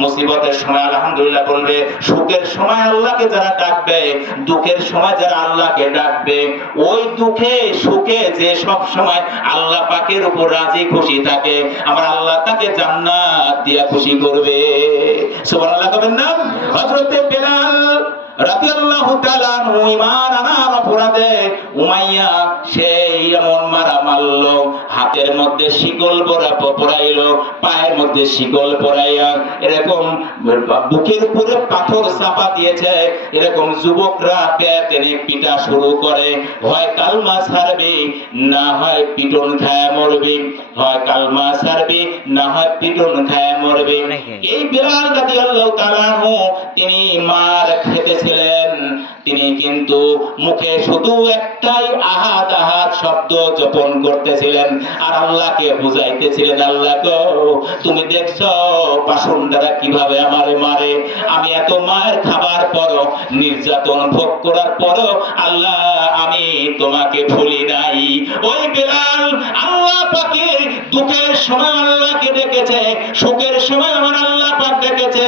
মুসিবতের সময় আলহামদুলিল্লাহ বলবে, সুখের সময় আল্লাহকে যারা ডাকবে, দুঃখের সময় যারা আল্লাহকে ডাকবে, ওই দুঃখে সুখে যে সব সময় আল্লাহ পাকের উপর রাজি খুশি থাকে, আমার আল্লাহ তাকে জান্নাত দিয়া খুশি করবে। সুবহানাল্লাহ কবেন না? হযরতে বেলাল রাদিয়াল্লাহু তাআলা আনহু ঈমান আনার অপরাধে উমাইয়া সেই এমন মারা মারলো, হাতের মধ্যে শিকল পরাইলো, পায়ের মধ্যে শিকল পরাইয়া এরকম বুকের উপরে পাথর চাপা দিয়েছে। এরকম যুবকরা টেনে পিটা শুরু করে, হয় কালমা ছাড়বি না হয় পিটন খায় মরবি, হয় কালমা ছাড়বি না হয় পিটন খায় মরবি। এই বেলাল রাদিয়াল্লাহু তাআলা আনহু তিনি মার খেতেছিলেন, তিনি কিন্তু মুখে শুধু একটাই আহাত আহাত শব্দ জপন করতেছিলেন আর আল্লাহকে বুঝাইতেছিলেন, আল্লাহ গো তুমি দেখছো পাষণ্ডরা কিভাবে আমারে মারে, আমি এত মায়ের খাবার পরও, নির্যাতন ভোগ করার পরও আল্লাহ আমি তোমাকে ভুলি নাই। ওই বেলাল আল্লাহ পাকের দুঃখের সময় আল্লাহকে ডেকেছে, সুখের সময় আমার আল্লাহ পাক ডেকেছে,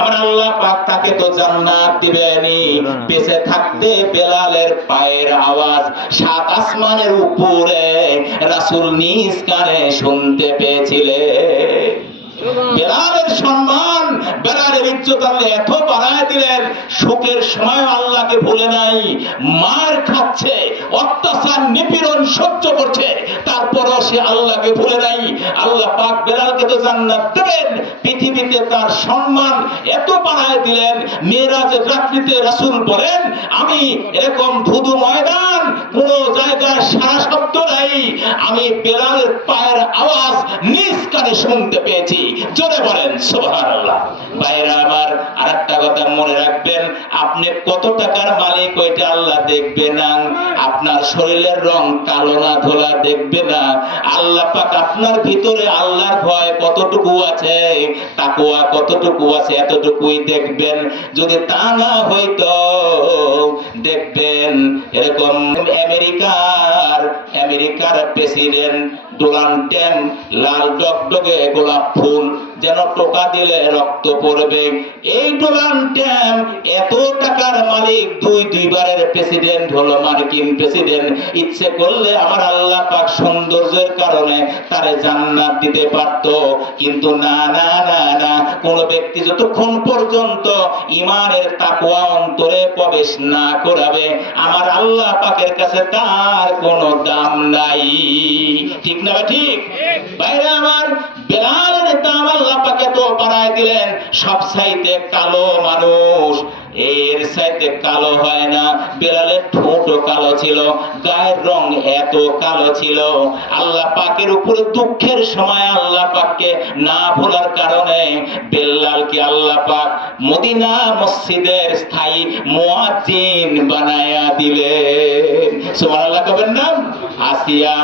আমার আল্লাহ পাক তাকে তো জান্নাত দিবেনি। বেঁচে থাকতে বেলালের পায়ের আওয়াজ সাত আসমানের উপরে রাসূল নিজ কানে শুনতে পেয়েছিলেন। বেলালের সম্মান, বেলালের ইজ্জত আল্লাহ এত বাড়ায় দিলেন, সুখের সময় আল্লাহকে ভুলে নাই, মার খাচ্ছে, অত্যাচার নিপীড়ন সহ্য করছে, তারপরও সে আল্লাহকে ভুলে নাই। আল্লাহ পাক বেলালকে তো জান্নাত দেবেন, পৃথিবীতে তার সম্মান এত বাড়ায় দিলেন। মেরাজের রাত্রিতে রাসূল বলেন, আমি এরকম ধুধু ময়দান, কোন জায়গায় সারা শব্দ নাই, আমি বেলালের পায়ের আওয়াজ নিজ কানে শুনতে পেয়েছি। জোরে বলেন সুবহানাল্লাহ। ভাইরা আমার, আরেকটা কথা মনে রাখবেন, আপনি কত টাকার মালিক ওইটা আল্লাহ দেখবে না, আপনার শরীরের রং কালো না ধোলা দেখবে না, আল্লাহ পাক আপনার ভিতরে আল্লাহর ভয় কতটুকু আছে, তাকওয়া কতটুকু আছে এতটুকুই দেখবেন। যদি তা না হইতো, দেখবেন এরকম আমেরিকার প্রেসিডেন্ট ডোনাল্ড ট্রাম্প লাল টকটকে গোলাপ ফুল, যেন টোকা দিলে রক্ত পড়বে। এই ডোনাল্ড ট্রাম্প এত টাকার মালিক, দুইবারের প্রেসিডেন্ট হলো, মার্কিন প্রেসিডেন্ট। ইচ্ছে করলে আমার আল্লাহ পাক সৌন্দর্যের কারণে তারে জান্নাত দিতে পারত, কিন্তু না না না না, কোন ব্যক্তি যতক্ষণ পর্যন্ত ঈমানের তাকওয়া অন্তরে প্রবেশ না করাবে, আমার আল্লাহ পাকের কাছে তার কোনো দাম নাই। ঠিক না ঠিক? ভাইরা আমার, বেলালের দাম আল্লাহ পাক তো বাড়ায় দিলেন। সব চাইতে কালো মানুষ এর চাইতে কালো হয় না। বেলালের ঠোঁটও কালো ছিল, গায়ের রং এত কালো ছিল। আল্লাহ পাকের উপরে দুঃখের সময় আল্লাহ পাককে না ভোলার কারণে বেলালকে আল্লাহ পাক মদিনা মসজিদের স্থায়ী মুয়াজ্জিন বানায়া দিলেন। সুবহানাল্লাহ কবেন না? আসিয়া,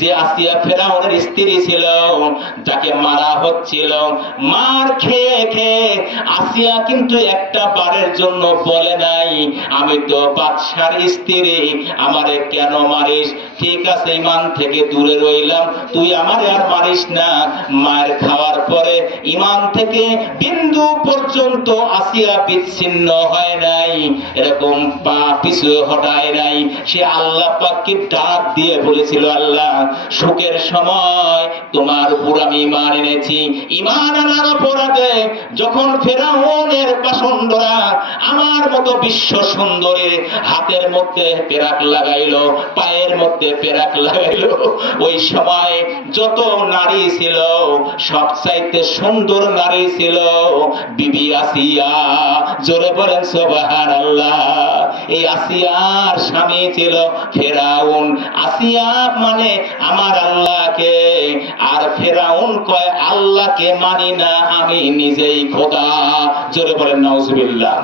যে আসিয়া ফেরাউনের স্ত্রী ছিল, যাকে মারা হচ্ছিল, মার খেয়ে খেয়ে আসিয়া কিন্তু একটা বারের জন্য বলে নাই, আমি তো বাদশার স্ত্রী, আমারে কেন মারিস? ঠিক আছে, ঈমান থেকে দূরে রইলাম, তুই আমারে আর মারিস না। মায়ের খাওয়ার পরে ঈমান থেকে বিন্দু পর্যন্ত আসিয়া বিচ্ছিন্ন হয় নাই, এরকম পা পিছু হটায় নাই। সে আল্লাহ পাককে ডাক দিয়ে বলেছিল, আল্লাহ সুখের সময় তোমার উপর আমি ঈমান এনেছি, ঈমান আনার অপরাধে যখন ফেরাউনের পাষণ্ডরা আমার মতো বিশ্ব সুন্দরীর হাতের মধ্যে পেরাক লাগাইলো, পায়ের মধ্যে পেরাক লাগাইলো, ওই সময় যত নারী ছিল, সবচাইতে সুন্দর নারী ছিল বিবি আসিয়া। জোরে বলেন সুবহানাল্লাহ। এই আসিয়ার স্বামী ছিল ফেরাউন। আসিয়া মানে আমার আল্লাহকে, আর ফেরাউন কয় আল্লাহকে মানি না, আমি নিজেই খোদা। জোরে বলেন নাউজুবিল্লাহ।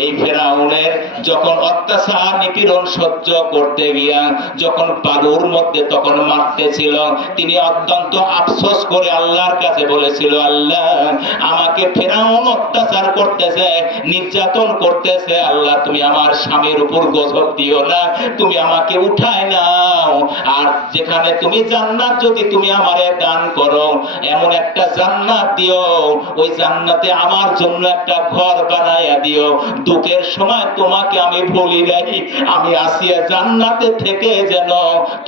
এই ফেরাউনের যখন অত্যাচার নিপীড়ন সহ্য করতে গিয়া যখন বালুর মধ্যে তখন মারতেছিল, তিনি অত্যন্ত আফসোস করে আল্লাহর কাছে বলেছিল, আল্লাহ আমাকে আমাকে ফেরাউন অত্যাচার করতেছে, নির্যাতন করতেছে, আল্লাহ তুমি আমার স্বামীর উপর গজব দিও না, তুমি আমাকে উঠায় নাও। আর যেখানে তুমি জান্নাত যদি তুমি আমারে দান করো, এমন একটা জান্নাত দিও, ওই জান্নাতে আমার জন্য একটা ঘর বানায়া দিও। দুঃখের সময় তোমাকে আমি ভুলি নাই, আমি আসিয়া জান্নাতে থেকে যেন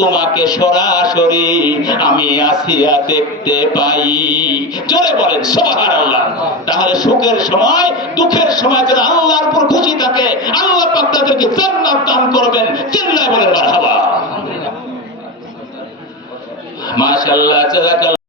তোমাকে সরাসরি আমি আসিয়া দেখতে পাই। জোরে বলেন সুবহানাল্লাহ। তাহলে সুখের সময় দুঃখের সময় যারা আল্লাহর উপর খুশি থাকে, আল্লাহ পাক তাদেরকে জান্নাত দান করবেন। চিল্লায় বলেন মারহাবা। মাশাআল্লাহ।